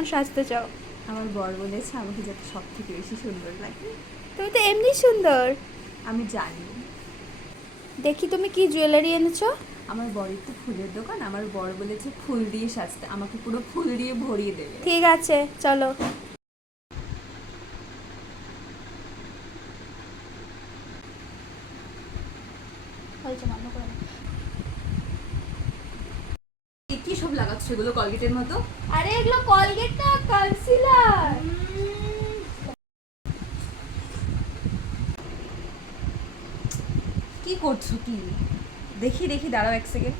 কেমন সাজতে চাও? আমার বর বলেছে আমাকে যাতে সব থেকে বেশি সুন্দর লাগে। তুমি তো এমনি সুন্দর। আমি জানি। দেখি তুমি কি জুয়েলারি এনেছো? আমার বরের তো ফুলের দোকান, আমার বর বলেছে ফুল দিয়ে সাজতে, আমাকে পুরো ফুল দিয়ে ভরিয়ে দেবে। ঠিক আছে, চলো। হয়েছে, মান্য করে নাও। কি সব লাগাচ্ছ এগুলো কলগেটের মতো? আরে এগুলো কলগেট না, কনসিলার। কি করছো কি? দেখি দেখি, দাঁড়াও এক সেকেন্ড।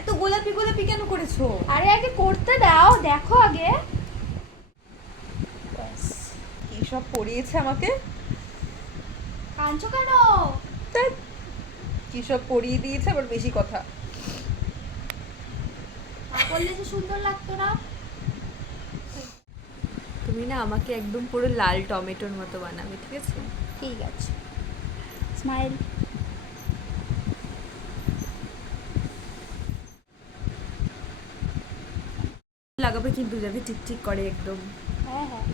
এত গোলাপি গোলাপি কেন করেছো? আরে আগে করতে দাও, দেখো আগে। কি সব পরিয়েছে আমাকে? কাঁদছো কেন? ধ্যাৎ, কি সব পরিয়ে দিয়েছে আবার বেশি কথা। বললে যে সুন্দর লাগতো না। তুমি না আমাকে একদম পুরো লাল টমেটোর মতো বানাবে, ঠিক আছে? ঠিক আছে, স্মাইল। লাগাবে কিন্তু যাতে চিকচিক করে একদম। হ্যাঁ হ্যাঁ।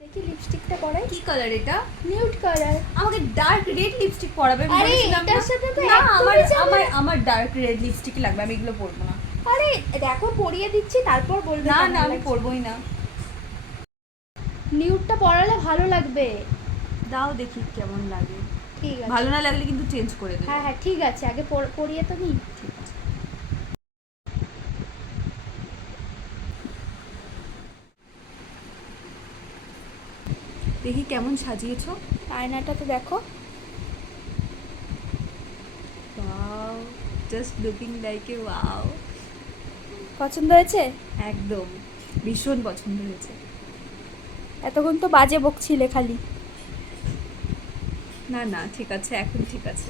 দেখি লিপস্টিকটা পরাই। কি কালার এটা? Nude colour. আমাকে ডার্ক রেড লিপস্টিক পরাবে। আমি আরে বলেছিলাম এটার না। সাথে তো না, একদমই যাবে আমার না। আমার ডার্ক রেড লিপস্টিক লাগবে, আমি এগুলো পরবো না। আরে দেখো পরিয়ে দিচ্ছি, তারপর বলবে। না কেমন না, আমি লাগছে। পরবোই না। নিউডটা পরালে ভালো লাগবে। দাও দেখি কেমন লাগে। ঠিক আছে। ভালো না লাগলে কিন্তু চেঞ্জ করে দেবো। হ্যাঁ হ্যাঁ ঠিক আছে, আগে পরিয়ে তো নিই। ঠিক আছে। দেখি কেমন সাজিয়েছো। আয়নাটা তো দেখো। Wow, just looking like a wow. পছন্দ হয়েছে? একদম ভীষণ পছন্দ হয়েছে। এতক্ষণ তো বাজে বকছিলে খালি। না না, ঠিক আছে, এখন ঠিক আছে।